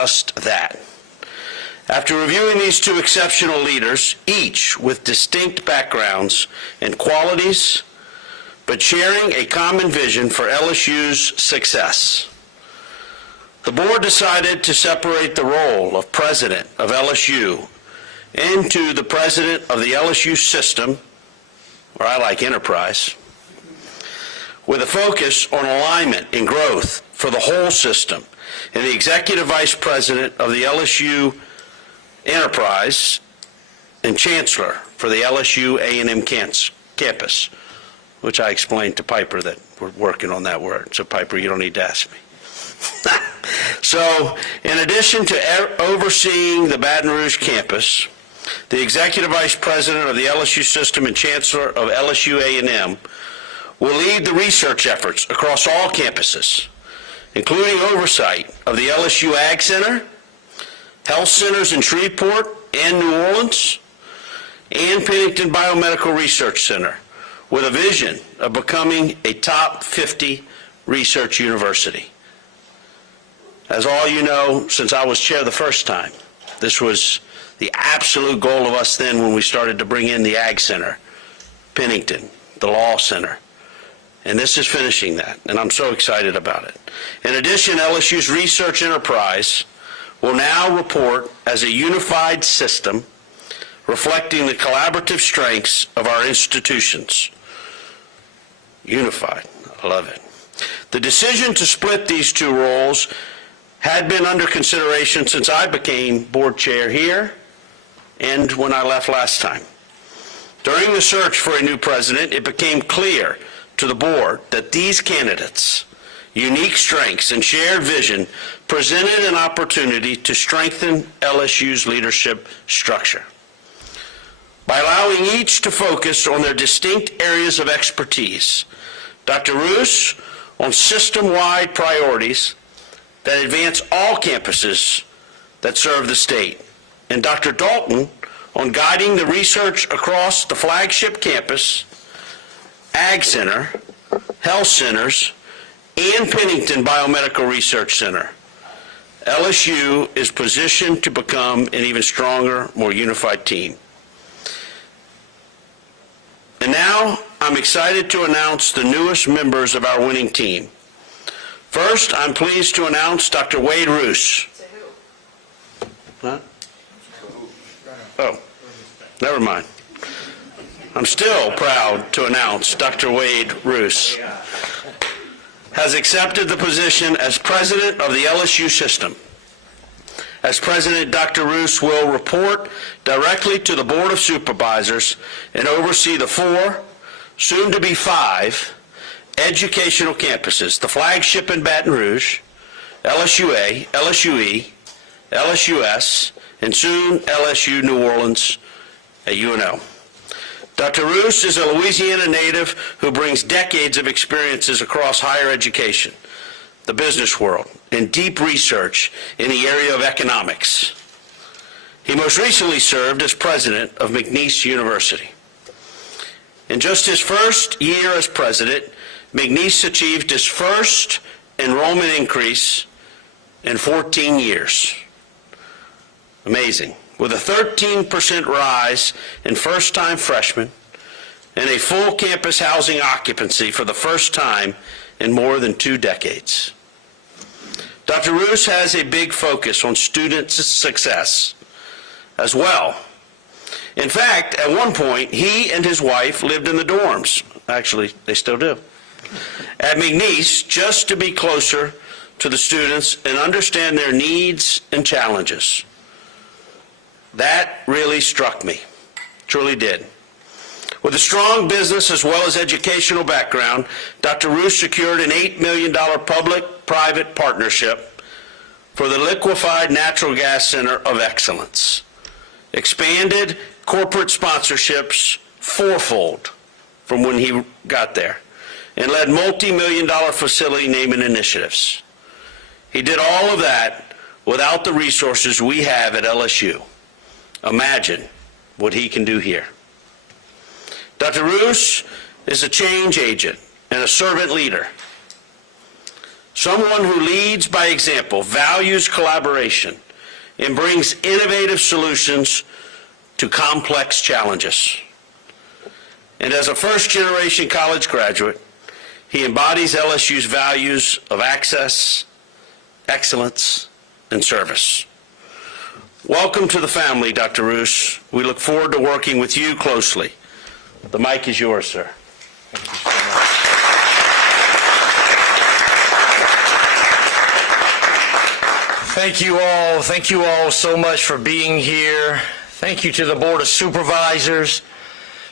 just that. After reviewing these two exceptional leaders, each with distinct backgrounds and qualities, but sharing a common vision for LSU's success, the board decided to separate the role of president of LSU into the president of the LSU system, or I like enterprise, with a focus on alignment and growth for the whole system, and the executive vice president of the LSU enterprise and chancellor for the LSU A&M campus, which I explained to Piper that we're working on that word. So Piper, you don't need to ask me. So in addition to overseeing the Baton Rouge campus, the executive vice president of the LSU system and chancellor of LSU A&M will lead the research efforts across all campuses, including oversight of the LSU Ag Center, health centers in Shreveport and New Orleans, and Pennington Biomedical Research Center, with a vision of becoming a top 50 research university. As all you know, since I was chair the first time, this was the absolute goal of us then when we started to bring in the Ag Center, Pennington, the Law Center. And this is finishing that, and I'm so excited about it. In addition, LSU's research enterprise will now report as a unified system reflecting the collaborative strengths of our institutions. Unified, I love it. The decision to split these two roles had been under consideration since I became board chair here and when I left last time. During the search for a new president, it became clear to the board that these candidates' unique strengths and shared vision presented an opportunity to strengthen LSU's leadership structure. By allowing each to focus on their distinct areas of expertise, Dr. Rousse on system-wide priorities that advance all campuses that serve the state, and Dr. Dalton on guiding the research across the flagship campus, Ag Center, health centers, and Pennington Biomedical Research Center. LSU is positioned to become an even stronger, more unified team. And now I'm excited to announce the newest members of our winning team. First, I'm pleased to announce Dr. Wade Rousse. Huh? Oh, never mind. I'm still proud to announce Dr. Wade Rousse has accepted the position as president of the LSU system. As president, Dr. Rousse will report directly to the Board of Supervisors and oversee the 4, soon to be 5, educational campuses, the flagship in Baton Rouge, LSUA, LSUE, LSUS, and soon LSU New Orleans at UNO. Dr. Rousse is a Louisiana native who brings decades of experiences across higher education, the business world, and deep research in the area of economics. He most recently served as president of McNeese University. In just his first year as president, McNeese achieved his first enrollment increase in 14 years. Amazing. With a 13% rise in first-time freshmen and a full campus housing occupancy for the first time in more than 2 decades. Dr. Rousse has a big focus on student success as well. In fact, at one point, he and his wife lived in the dorms. Actually, they still do. At McNeese, just to be closer to the students and understand their needs and challenges. That really struck me, truly did. With a strong business as well as educational background, Dr. Rousse secured an $8 million public-private partnership for the Liquefied Natural Gas Center of Excellence, expanded corporate sponsorships fourfold from when he got there, and led multi-million-dollar facility naming initiatives. He did all of that without the resources we have at LSU. Imagine what he can do here. Dr. Rousse is a change agent and a servant leader. someone who leads by example, values collaboration, and brings innovative solutions to complex challenges. And as a first-generation college graduate, he embodies LSU's values of access, excellence, and service. Welcome to the family, Dr. Rousse. We look forward to working with you closely. The mic is yours, sir. Thank you all. Thank you all so much for being here. Thank you to the Board of Supervisors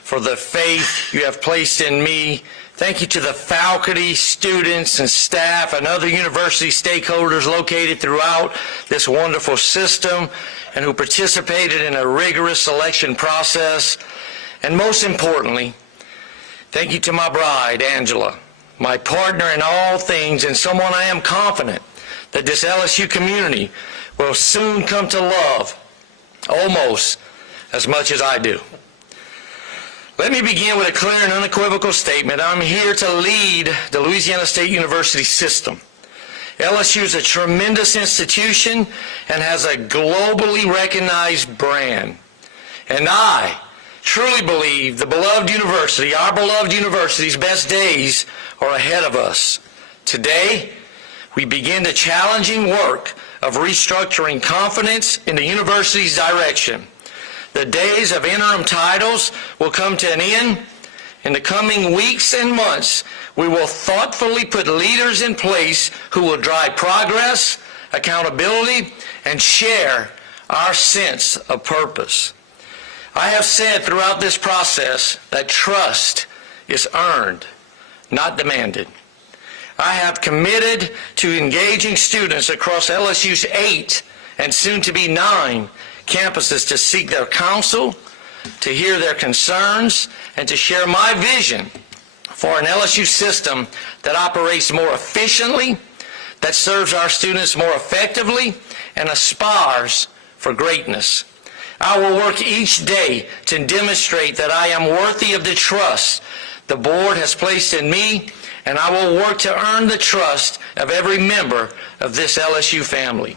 for the faith you have placed in me. Thank you to the faculty, students, and staff and other university stakeholders located throughout this wonderful system and who participated in a rigorous selection process. And most importantly, thank you to my bride, Angela, my partner in all things and someone I am confident that this LSU community will soon come to love almost as much as I do. Let me begin with a clear and unequivocal statement. I'm here to lead the Louisiana State University system. LSU is a tremendous institution and has a globally recognized brand. And I truly believe the beloved university, our beloved university's best days are ahead of us. Today, we begin the challenging work of restructuring confidence in the university's direction. The days of interim titles will come to an end. In the coming weeks and months, we will thoughtfully put leaders in place who will drive progress, accountability, and share our sense of purpose. I have said throughout this process that trust is earned, not demanded. I have committed to engaging students across LSU's 8 and soon to be 9 campuses to seek their counsel, to hear their concerns, and to share my vision for an LSU system that operates more efficiently, that serves our students more effectively, and aspires for greatness. I will work each day to demonstrate that I am worthy of the trust the board has placed in me, and I will work to earn the trust of every member of this LSU family.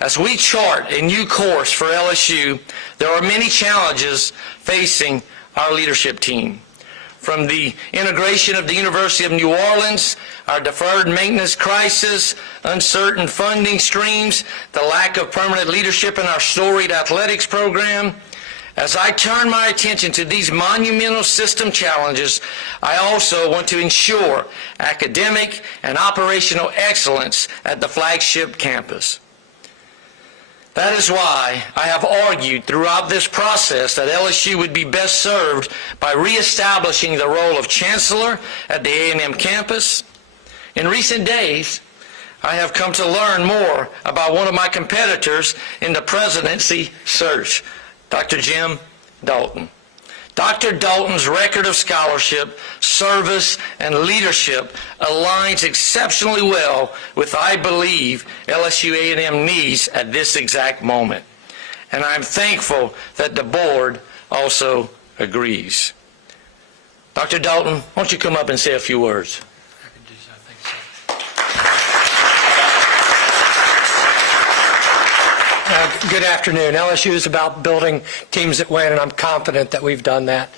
As we chart a new course for LSU, there are many challenges facing our leadership team. From the integration of the University of New Orleans, our deferred maintenance crisis, uncertain funding streams, the lack of permanent leadership in our storied athletics program. As I turn my attention to these monumental system challenges, I also want to ensure academic and operational excellence at the flagship campus. That is why I have argued throughout this process that LSU would be best served by reestablishing the role of chancellor at the A&M campus. In recent days, I have come to learn more about one of my competitors in the presidency search, Dr. Jim Dalton. Dr. Dalton's record of scholarship, service, and leadership aligns exceptionally well with, I believe, LSU A&M needs at this exact moment. And I'm thankful that the board also agrees. Dr. Dalton, why don't you come up and say a few words? Good afternoon. LSU is about building teams that win, and I'm confident that we've done that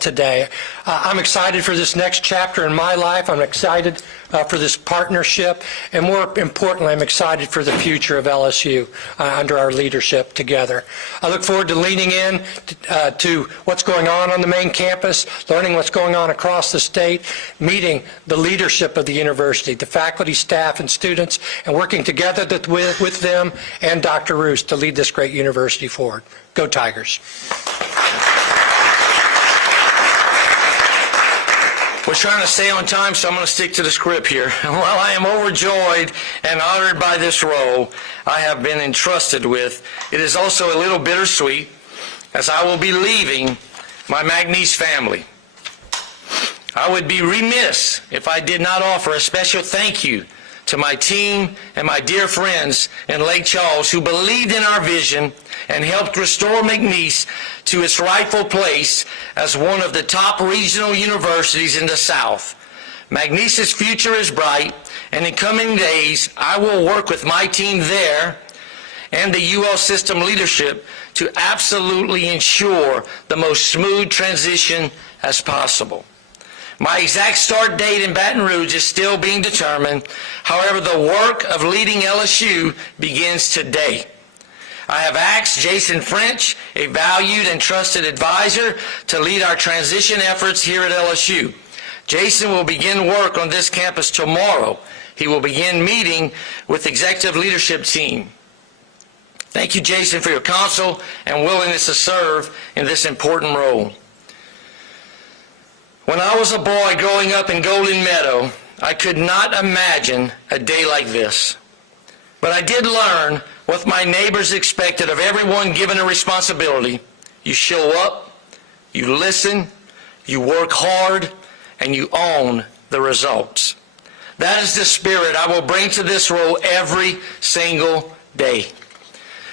today. I'm excited for this next chapter in my life. I'm excited for this partnership, and more importantly, I'm excited for the future of LSU under our leadership together. I look forward to leaning in to what's going on the main campus, learning what's going on across the state, meeting the leadership of the university, the faculty, staff, and students, and working together with them and Dr. Rousse to lead this great university forward. Go Tigers. We're trying to stay on time, so I'm going to stick to the script here. While I am overjoyed and honored by this role I have been entrusted with, it is also a little bittersweet as I will be leaving my McNeese family. I would be remiss if I did not offer a special thank you to my team and my dear friends in Lake Charles who believed in our vision and helped restore McNeese to its rightful place as one of the top regional universities in the South. McNeese's future is bright, And in coming days, I will work with my team there and the UL system leadership to absolutely ensure the most smooth transition as possible. My exact start date in Baton Rouge is still being determined. However, the work of leading LSU begins today. I have asked Jason French, a valued and trusted advisor, to lead our transition efforts here at LSU. Jason will begin work on this campus tomorrow. He will begin meeting with the executive leadership team. Thank you, Jason, for your counsel and willingness to serve in this important role. When I was a boy growing up in Golden Meadow, I could not imagine a day like this. But I did learn what my neighbors expected of everyone given a responsibility. You show up, you listen, you work hard, and you own the results. That is the spirit I will bring to this role every single day.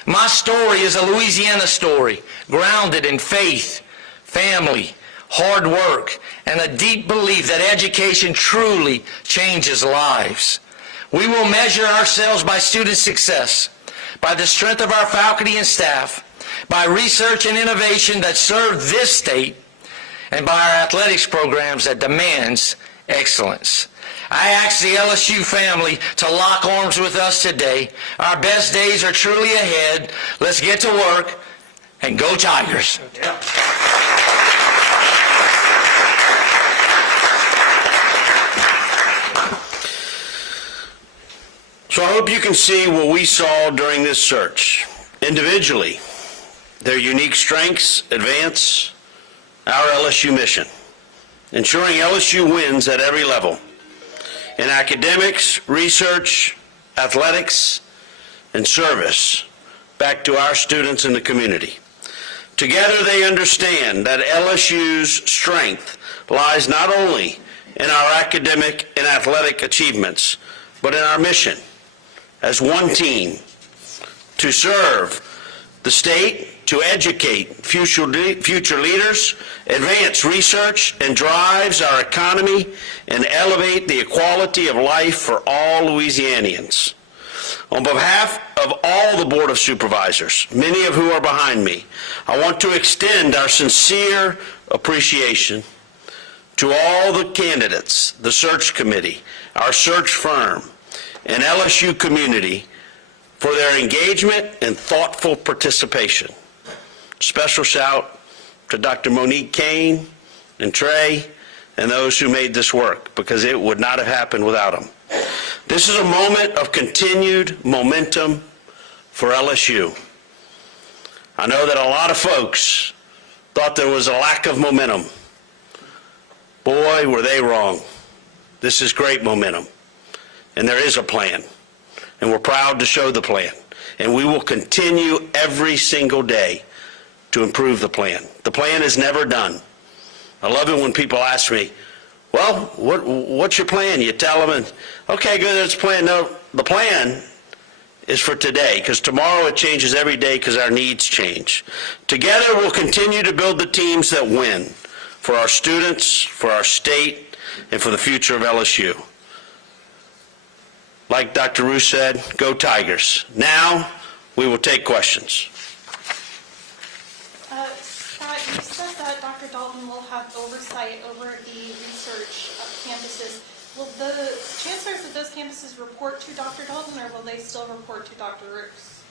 My story is a Louisiana story, grounded in faith, family, hard work, and a deep belief that education truly changes lives. We will measure ourselves by student success, by the strength of our faculty and staff, by research and innovation that serve this state, and by our athletics programs that demands excellence. I ask the LSU family to lock arms with us today. Our best days are truly ahead. Let's get to work and go Tigers. So I hope you can see what we saw during this search. Individually, their unique strengths advance our LSU mission, ensuring LSU wins at every level. In academics, research, athletics, and service back to our students in the community. Together they understand that LSU's strength lies not only in our academic and athletic achievements, but in our mission as one team to serve the state, to educate future leaders, advance research, and drives our economy, and elevate the quality of life for all Louisianians. On behalf of all the Board of Supervisors, many of who are behind me, I want to extend our sincere appreciation to all the candidates, the search committee, our search firm, and LSU community for their engagement and thoughtful participation. Special shout to Dr. Monique Kane and Trey and those who made this work, because it would not have happened without them. This is a moment of continued momentum for LSU. I know that a lot of folks thought there was a lack of momentum. Boy, were they wrong. This is great momentum. And there is a plan. And we're proud to show the plan. And we will continue every single day to improve the plan. The plan is never done. I love it when people ask me, well, what's your plan? You tell them, and, okay, good, there's a plan. No, the plan is for today, because tomorrow it changes every day because our needs change. Together, we'll continue to build the teams that win for our students, for our state, and for the future of LSU. Like Dr. Rousse said, go Tigers. Now, we will take questions. Scott, you said that Dr. Dalton will have oversight over the research campuses. Will the chancellors of those campuses report to Dr. Dalton, or will they still report to Dr. Rousse?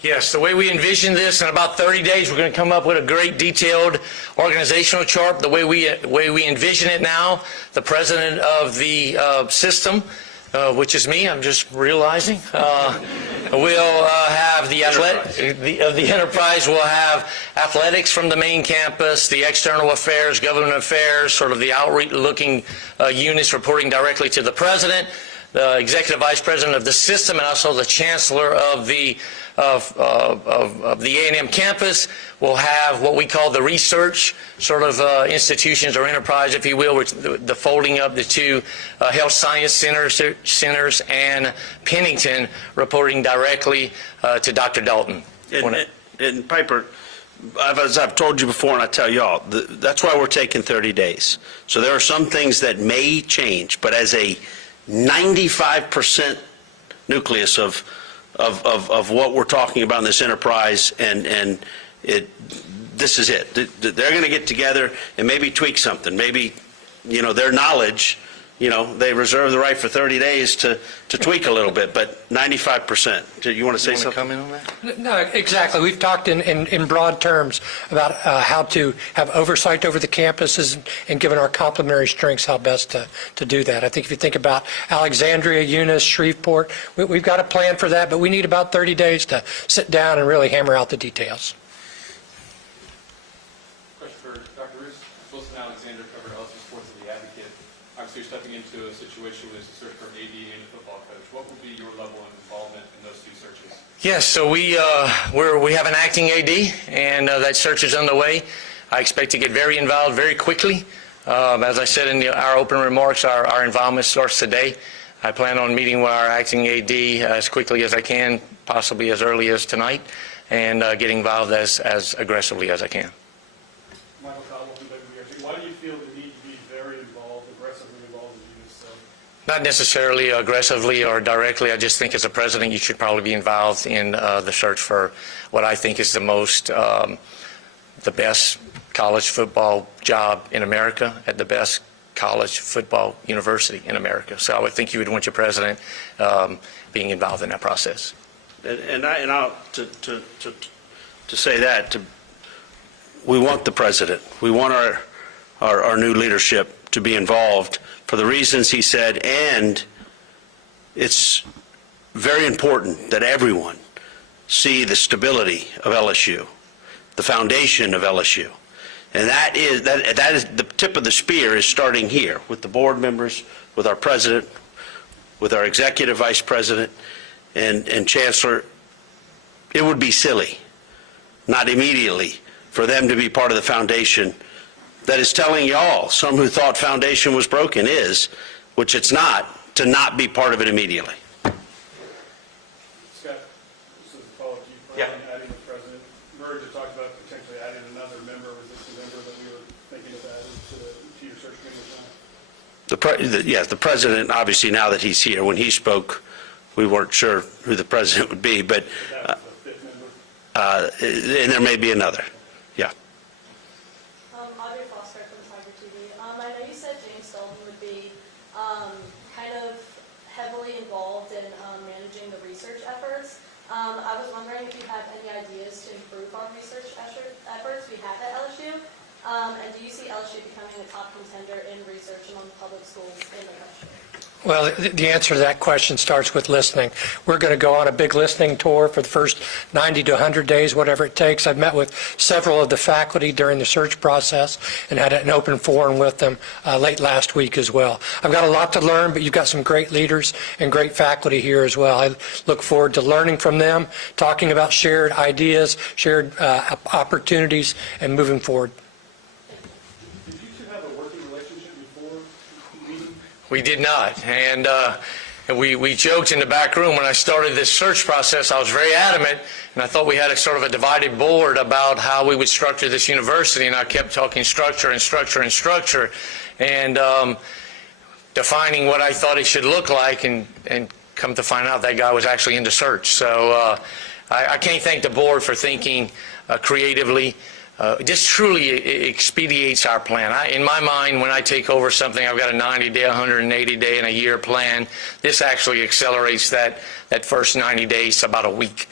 Yes, the way we envision this, in about 30 days, we're going to come up with a great detailed organizational chart. The way we envision it now, the president of the system, which is me, I'm just realizing, we'll have the enterprise will have athletics from the main campus, the external affairs, government affairs, sort of the outreach-looking units reporting directly to the president, the executive vice president of the system, and also the chancellor of the A&M campus. Will have what we call the research sort of institutions or enterprise, if you will, which the folding of the two health science centers and Pennington reporting directly to Dr. Dalton. And Piper, as I've told you before, and I tell y'all, that's why we're taking 30 days. So there are some things that may change, but as a 95% nucleus of what we're talking about in this enterprise, and this is it. They're going to get together and maybe tweak something. Maybe, their knowledge, they reserve the right for 30 days to tweak a little bit, but 95%. Do you want to say something? Comment on that? No, exactly. We've talked in broad terms about how to have oversight over the campuses and given our complementary strengths how best to do that. I think if you think about Alexandria, Eunice, Shreveport, we've got a plan for that, but we need about 30 days to sit down and really hammer out the details. Question for Dr. Rousse. Wilson Alexander covered LSU sports at the Advocate. Obviously, you're stepping into a situation with a search for an AD and a football coach. What would be your level of involvement in those two searches? Yes, so we have an acting AD, and that search is underway. I expect to get very involved very quickly. As I said in our opening remarks, our involvement starts today. I plan on meeting with our acting AD as quickly as I can, possibly as early as tonight, and getting involved as aggressively as I can. Michael Caldwell from WBRG. Why do you feel the need to be very involved, aggressively involved, as you just said? Not necessarily aggressively or directly. I just think as a president, you should probably be involved in the search for what I think is the best college football job in America at the best college football university in America. So I would think you would want your president being involved in that process. And I'll to say that, we want the president. We want our new leadership to be involved for the reasons he said, and it's very important that everyone see the stability of LSU, the foundation of LSU. And that is the tip of the spear is starting here with the board members, with our president, with our executive vice president, and chancellor. It would be silly, not immediately, for them to be part of the foundation that is telling y'all, some who thought foundation was broken is, which it's not, to not be part of it immediately. Scott, this is a follow-up to you. Yeah. Adding the president. Murray just talked about potentially adding another member. Was this the member that we were thinking of adding to your search committee? Yes, the president, obviously, now that he's here, when he spoke, we weren't sure who the president would be, but That was the fifth member. and there may be another. Yeah. Audrey Foster from Tiger TV. I know you said James Dalton would be kind of heavily involved in managing the research efforts. I was wondering if you have any ideas to improve our research efforts we have at LSU. And do you see LSU becoming a top contender in research among public schools in the country? Well, the answer to that question starts with listening. We're going to go on a big listening tour for the first 90 to 100 days, whatever it takes. I've met with several of the faculty during the search process and had an open forum with them late last week as well. I've got a lot to learn, but you've got some great leaders and great faculty here as well. I look forward to learning from them, talking about shared ideas, shared opportunities, and moving forward. Did you two have a working relationship before meeting? We did not, and we joked in the back room when I started this search process. I was very adamant, and I thought we had a sort of a divided board about how we would structure this university, and I kept talking structure and structure and structure, and defining what I thought it should look like, and come to find out that guy was actually into search. So I can't thank the board for thinking creatively. This truly expedites our plan. In my mind, when I take over something, I've got a 90-day, 180-day, and a year plan. This actually accelerates that first 90 days to about a week,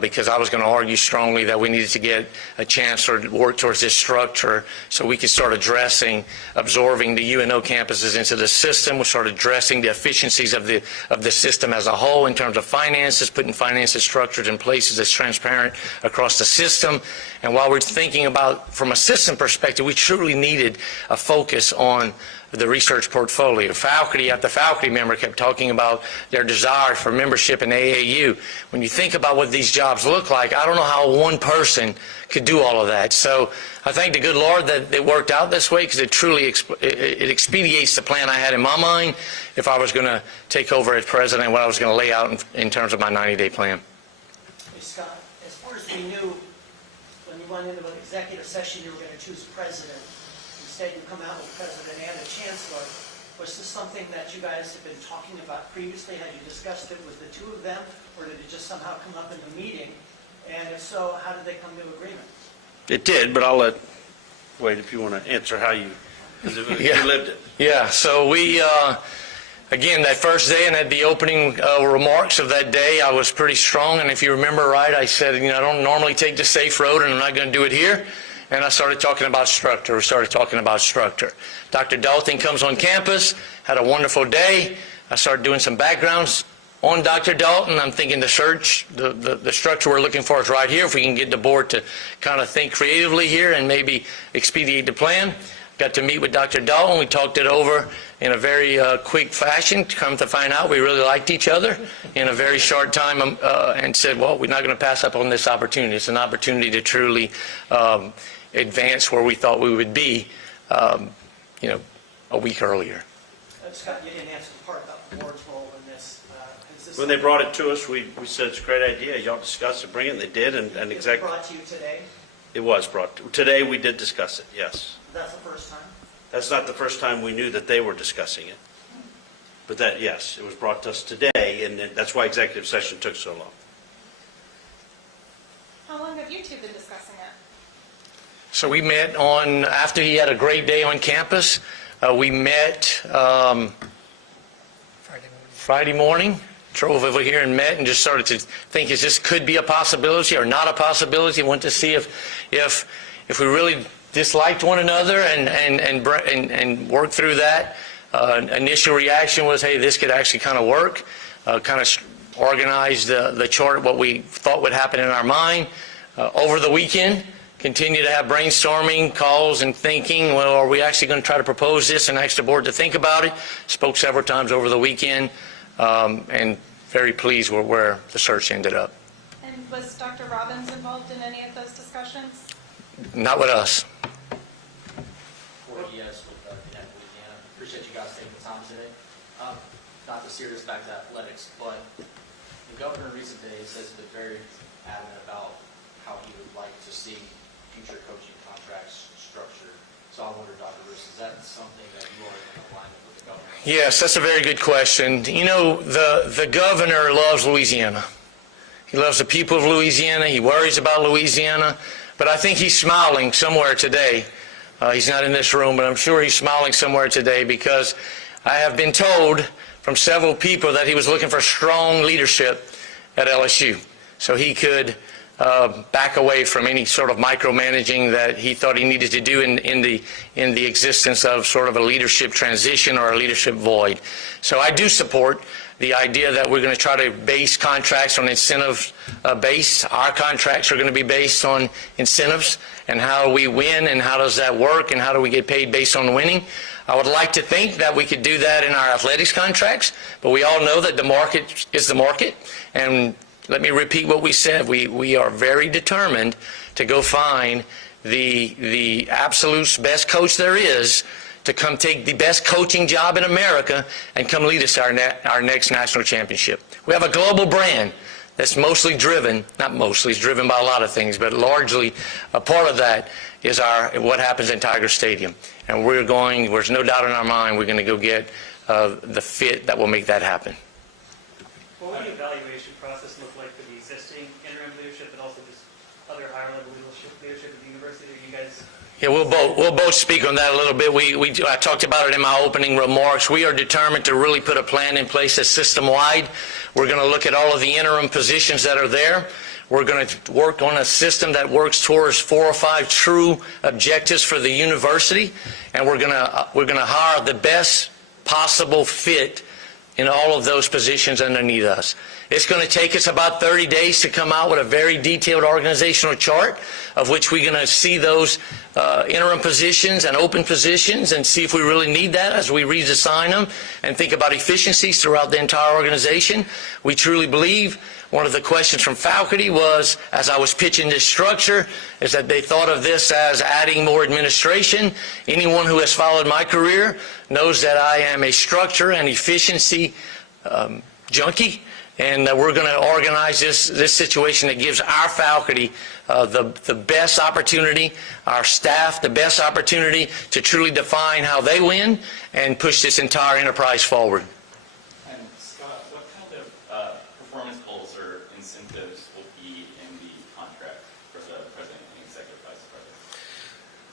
because I was going to argue strongly that we needed to get a chance to work towards this structure so we could start absorbing the UNO campuses into the system. We'll start addressing the efficiencies of the system as a whole in terms of finances, putting finances structured in places that's transparent across the system. And while we're thinking about, from a system perspective, we truly needed a focus on the research portfolio. Faculty after faculty member kept talking about their desire for membership in AAU. When you think about what these jobs look like, I don't know how one person could do all of that. So I thank the good Lord that it worked out this way, because it truly it expedites the plan I had in my mind if I was going to take over as president, what I was going to lay out in terms of my 90-day plan. Hey, Scott, as far as we knew, when you went into an executive session, you were going to choose president. Instead, you come out with president and a chancellor. Was this something that you guys have been talking about previously? Had you discussed it with the two of them, or did it just somehow come up in the meeting? And if so, how did they come to agreement? It did, but I'll let Wade, if you want to answer how you, because you lived it. Yeah, so we, again, that first day and at the opening remarks of that day, I was pretty strong. And if you remember right, I said, I don't normally take the safe road and I'm not going to do it here. And I started talking about structure. We started talking about structure. Dr. Dalton comes on campus, had a wonderful day. I started doing some backgrounds on Dr. Dalton. I'm thinking the structure we're looking for is right here. If we can get the board to kind of think creatively here and maybe expedite the plan. Got to meet with Dr. Dalton. We talked it over in a very quick fashion. Come to find out, we really liked each other in a very short time and said, well, we're not going to pass up on this opportunity. It's an opportunity to truly advance where we thought we would be, a week earlier. Scott, you didn't answer the part about the board's role in this. Is this When they brought it to us, we said it's a great idea. Y'all discuss it, bring it, and they did, and Is it exactly. brought to you today? It was brought. Today we did discuss it, yes. That's the first time? That's not the first time we knew that they were discussing it. But that, yes, it was brought to us today, and that's why executive session took so long. How long have you two been discussing it? So we met after he had a great day on campus, we met Friday morning, drove over here and met and just started to think, is this could be a possibility or not a possibility? Went to see if we really disliked one another and worked through that. Initial reaction was, hey, this could actually kind of work. Kind of organized the chart, what we thought would happen in our mind. Over the weekend, continue to have brainstorming, calls, and thinking, well, are we actually going to try to propose this and ask the board to think about it? Spoke several times over the weekend, and very pleased with where the search ended up. And was Dr. Robbins involved in any of those discussions? Not with us. Yes, with Connect Louisiana. Appreciate you guys taking the time today. Not to steer this back to athletics, but the governor in recent days has been very adamant about how he would like to see future coaching contracts structured. So I wonder, Dr. Rousse, is that something that you are in alignment with the governor? Yes, that's a very good question. The governor loves Louisiana. He loves the people of Louisiana. He worries about Louisiana. But I think he's smiling somewhere today. He's not in this room, but I'm sure he's smiling somewhere today because I have been told from several people that he was looking for strong leadership at LSU so he could back away from any sort of micromanaging that he thought he needed to do in the existence of sort of a leadership transition or a leadership void. So I do support the idea that we're going to try to base contracts on incentives based. Our contracts are going to be based on incentives and how we win and how does that work and how do we get paid based on winning. I would like to think that we could do that in our athletics contracts, but we all know that the market is the market. And let me repeat what we said. We are very determined to go find the absolute best coach there is to come take the best coaching job in America and come lead us our next national championship. We have a global brand that's mostly driven, not mostly, it's driven by a lot of things, but largely a part of that is what happens in Tiger Stadium. And there's no doubt in our mind, we're going to go get the fit that will make that happen. What would the evaluation process look like for the existing interim leadership and also just other higher level leadership at the university? Are you guys? Yeah, we'll both speak on that a little bit. I talked about it in my opening remarks. We are determined to really put a plan in place that's system-wide. We're going to look at all of the interim positions that are there. We're going to work on a system that works towards 4 or 5 true objectives for the university, and we're going to hire the best possible fit in all of those positions underneath us. It's going to take us about 30 days to come out with a very detailed organizational chart of which we're going to see those interim positions and open positions and see if we really need that as we redesign them and think about efficiencies throughout the entire organization. We truly believe one of the questions from faculty was, as I was pitching this structure, is that they thought of this as adding more administration. Anyone who has followed my career knows that I am a structure and efficiency junkie. and we're going to organize this situation that gives our faculty the best opportunity, our staff the best opportunity to truly define how they win and push this entire enterprise forward. And Scott, what kind of performance goals or incentives will be in the contract for the president and executive vice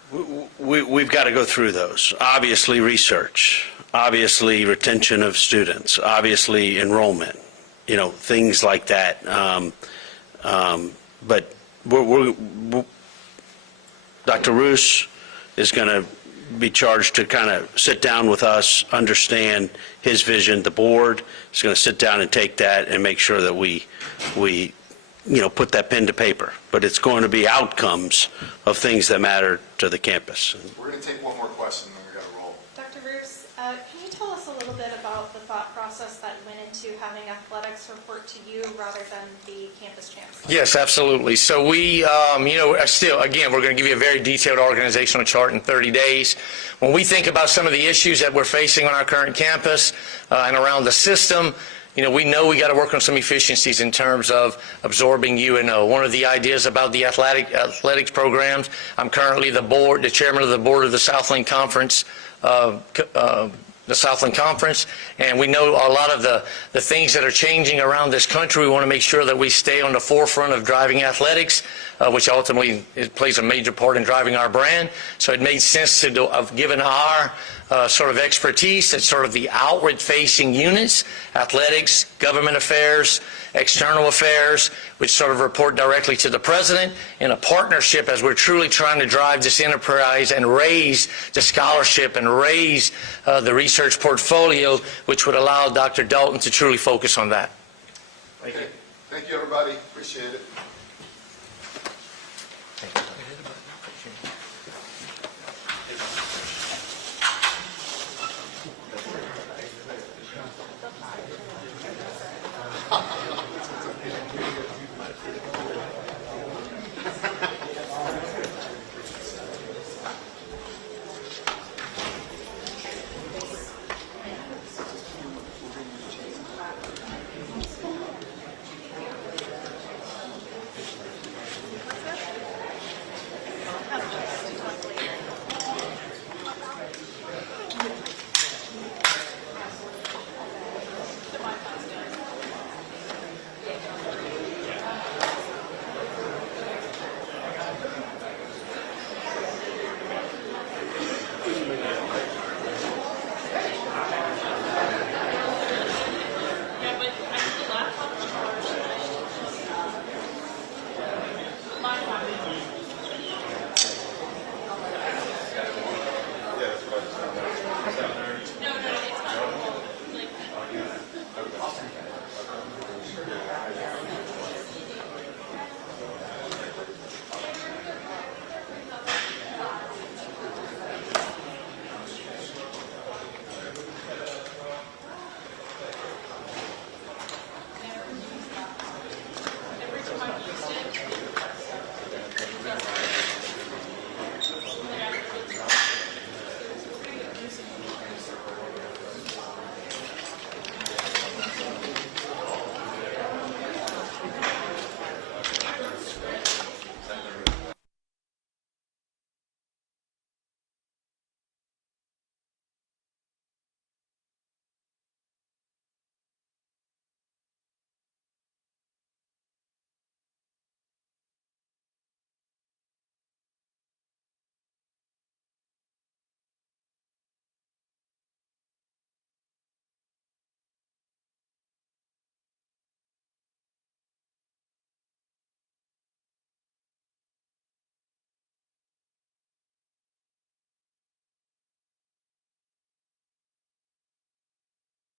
president? We've got to go through those. Obviously, research. Obviously, retention of students. Obviously, enrollment. Things like that. But Dr. Rousse is going to be charged to kind of sit down with us, understand his vision. The board is going to sit down and take that and make sure that we put that pen to paper. But it's going to be outcomes of things that matter to the campus. We're going to take one more question, then we got to roll. Dr. Rousse, can you tell us a little bit about the thought process that went into having athletics report to you rather than the campus chancellor? Yes, absolutely. So we, still, again, we're going to give you a very detailed organizational chart in 30 days. When we think about some of the issues that we're facing on our current campus and around the system, we know we got to work on some efficiencies in terms of absorbing UNO. One of the ideas about the athletics programs, I'm currently the chairman of the board of the Southland Conference, and we know a lot of the things that are changing around this country. We want to make sure that we stay on the forefront of driving athletics, which ultimately plays a major part in driving our brand. So it made sense of given our sort of expertise at sort of the outward-facing units, athletics, government affairs, external affairs, which sort of report directly to the president, in a partnership as we're truly trying to drive this enterprise and raise the scholarship and raise the research portfolio, which would allow Dr. Dalton to truly focus on that. Thank you. Thank you, everybody. Appreciate it.